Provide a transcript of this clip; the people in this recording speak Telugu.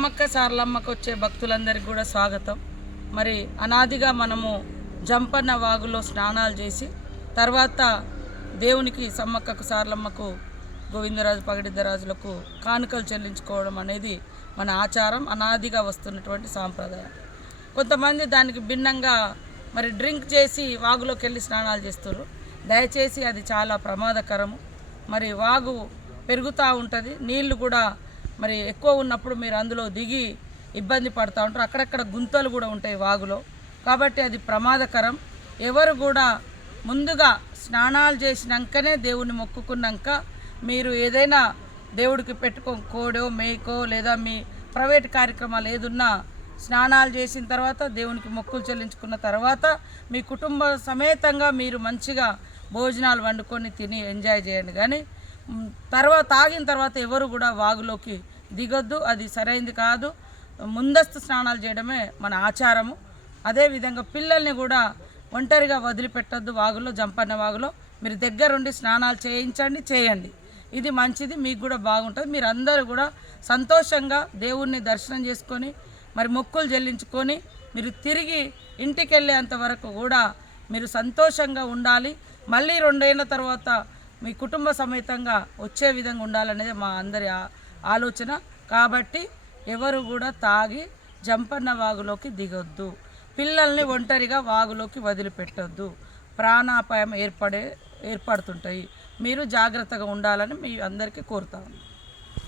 అమ్మక్క సార్లమ్మకు వచ్చే భక్తులందరికీ కూడా స్వాగతం. మరి అనాదిగా మనము జంపన్న వాగులో స్నానాలు చేసి తర్వాత దేవునికి సమ్మక్కకు సార్లమ్మకు గోవిందరాజు పగడిద్దరాజులకు కానుకలు చెల్లించుకోవడం అనేది మన ఆచారం అనాదిగా వస్తున్నటువంటి సాంప్రదాయం. కొంతమంది దానికి భిన్నంగా మరి డ్రింక్ చేసి వాగులోకి వెళ్ళి స్నానాలు చేస్తారు దయచేసి అది చాలా ప్రమాదకరము. మరి వాగు పెరుగుతూ ఉంటుంది నీళ్ళు కూడా మరి ఎక్కువ ఉన్నప్పుడు మీరు అందులో దిగి ఇబ్బంది పడుతూ ఉంటారు. అక్కడక్కడ గుంతలు కూడా ఉంటాయి వాగులో. కాబట్టి అది ప్రమాదకరం. ఎవరు కూడా ముందుగా స్నానాలు చేసినాకనే దేవుణ్ణి మొక్కుకున్నాక మీరు ఏదైనా దేవుడికి పెట్టుకో కోడో మేకో లేదా మీ ప్రైవేట్ కార్యక్రమాలు ఏదున్నా స్నానాలు చేసిన తర్వాత దేవునికి మొక్కులు చెల్లించుకున్న తర్వాత మీ కుటుంబ సమేతంగా మీరు మంచిగా భోజనాలు వండుకొని తిని ఎంజాయ్ చేయండి. కానీ తర్వాత తాగిన తర్వాత ఎవరు కూడా వాగులోకి దిగొద్దు అది సరైనది కాదు. ముందస్తు స్నానాలు చేయడమే మన ఆచారము. అదేవిధంగా పిల్లల్ని కూడా ఒంటరిగా వదిలిపెట్టద్దు వాగులో జంపన్న వాగులో. మీరు దగ్గరుండి స్నానాలు చేయించండి చేయండి. ఇది మంచిది మీకు కూడా బాగుంటుంది. మీరు అందరూ కూడా సంతోషంగా దేవుణ్ణి దర్శనం చేసుకొని మరి మొక్కులు చెల్లించుకొని మీరు తిరిగి ఇంటికి వెళ్ళేంత వరకు కూడా మీరు సంతోషంగా ఉండాలి. మళ్ళీ రెండేళ్ళ తర్వాత మీ కుటుంబ సమేతంగా వచ్చే విధంగా ఉండాలనేది మా అందరి ఆ- ఆలోచన. కాబట్టి ఎవరు కూడా తాగి జంపన్న వాగులోకి దిగొద్దు. పిల్లల్ని ఒంటరిగా వాగులోకి వదిలిపెట్టొద్దు. ప్రాణాపాయం ఏర్పడే ఏర్పడుతుంటాయి. మీరు జాగ్రత్తగా ఉండాలని మీ అందరికీ కోరుతాను